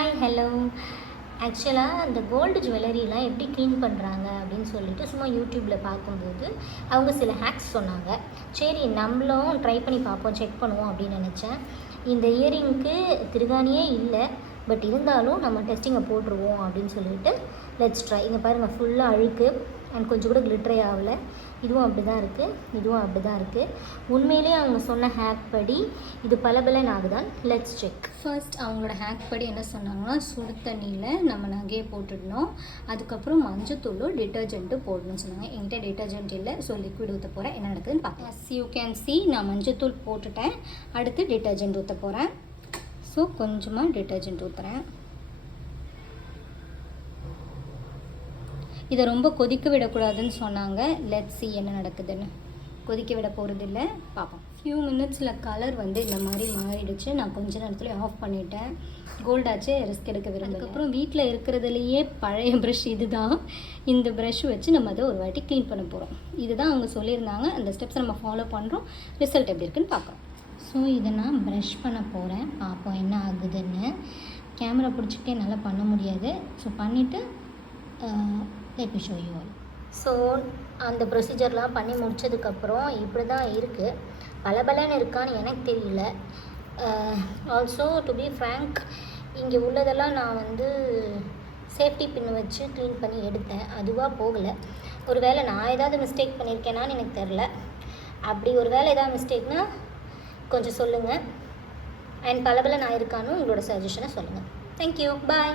Hi hello. ஆக்சுவலாக அந்த gold ஜுவல்லரிலாம் எப்படி க்ளீன் பண்ணுறாங்க அப்படின்னு சொல்லிட்டு சும்மா யூடியூப்பில் பார்க்கும்போது அவங்க சில ஹேக்ஸ் சொன்னாங்க. சரி நம்மளும் ட்ரை பண்ணி பார்ப்போம், செக் பண்ணுவோம் அப்படின்னு நினச்சேன். இந்த இயரிங்க்கு திருகாணியே இல்லை, பட் இருந்தாலும் நம்ம டெஸ்டிங்கை போட்டுருவோம் அப்படின்னு சொல்லிட்டு லெட்ஸ் ட்ரை. இங்கே பாருங்கள், ஃபுல்லாக அழுக்கு அண்ட் கொஞ்சம் கூட கிளிட்டரே ஆகலை. இதுவும் அப்படி தான் இருக்குது, இதுவும் அப்படி தான் இருக்குது. உண்மையிலே அவங்க சொன்ன ஹேக் படி இது பலபலன்னு ஆகுதான். Let's check. ஃபர்ஸ்ட் அவங்களோட ஹேக் படி என்ன சொன்னாங்கன்னா, சுடு தண்ணியில் நம்ம நகையை போட்டுடணும், அதுக்கப்புறம் மஞ்சத்தூளோ டிட்டர்ஜென்ட்டும் போடணும்னு சொன்னாங்க. என்கிட்ட டிட்டர்ஜென்ட் இல்லை, ஸோ லிக்விட் ஊற்ற போகிறேன். என்ன நடக்குதுன்னு பார்க்கலாம். யூ கேன் சி, நான் மஞ்சத்தூள் போட்டுட்டேன், அடுத்து டிட்டர்ஜென்ட் ஊற்ற போகிறேன். ஸோ கொஞ்சமாக டிட்டர்ஜென்ட் ஊற்றுறேன். இதை ரொம்ப கொதிக்க விடக்கூடாதுன்னு சொன்னாங்க. லெட்ஸ் சி என்ன நடக்குதுன்னு. கொதிக்க விட போகிறது இல்லை, பார்ப்போம். ஃபியூ மினிட்ஸில் கலர் இந்த மாதிரி மாறிடுச்சு. நான் கொஞ்ச நேரத்தில் ஆஃப் பண்ணிட்டேன். கோல்டாச்சு, ரிஸ்க் எடுக்க விரும்பல. அதுக்கப்புறம் வீட்டில் இருக்கிறதுலையே பழைய ப்ரஷ் இது தான். இந்த ப்ரஷ் வச்சு நம்ம அதை ஒரு வாட்டி க்ளீன் பண்ண போகிறோம். இதுதான் அவங்க சொல்லியிருந்தாங்க. அந்த ஸ்டெப்ஸை நம்ம ஃபாலோ பண்ணுறோம். ரிசல்ட் எப்படி இருக்குன்னு பார்க்குறோம். ஸோ இதை நான் ப்ரஷ் பண்ண போகிறேன், பார்ப்போம் என்ன ஆகுதுன்னு. கேமரா பிடிச்சிக்கிட்டே என்னால் பண்ண முடியாது. ஸோ பண்ணிவிட்டு let me show you all. So அந்த ப்ரொசீஜர்லாம் பண்ணி முடித்ததுக்கப்புறம் இப்படி தான் இருக்குது. பலபலன்னு இருக்கான்னு எனக்கு தெரியல. ஆல்சோ டு பி ஃப்ரேங்க், இங்கே உள்ளதெல்லாம் நான் சேஃப்டி பின் வச்சு க்ளீன் பண்ணி எடுத்தேன். அதுவாக போகலை. ஒரு வேளை நான் ஏதாவது மிஸ்டேக் பண்ணியிருக்கேனான்னு எனக்கு தெரில. அப்படி ஒரு வேளை ஏதாவது மிஸ்டேக்னால் கொஞ்சம் சொல்லுங்கள். அண்ட் பலபலன்னு ஆயிருக்கான்னு உங்களோட சஜஷனை சொல்லுங்கள். தேங்க்யூ, பாய்.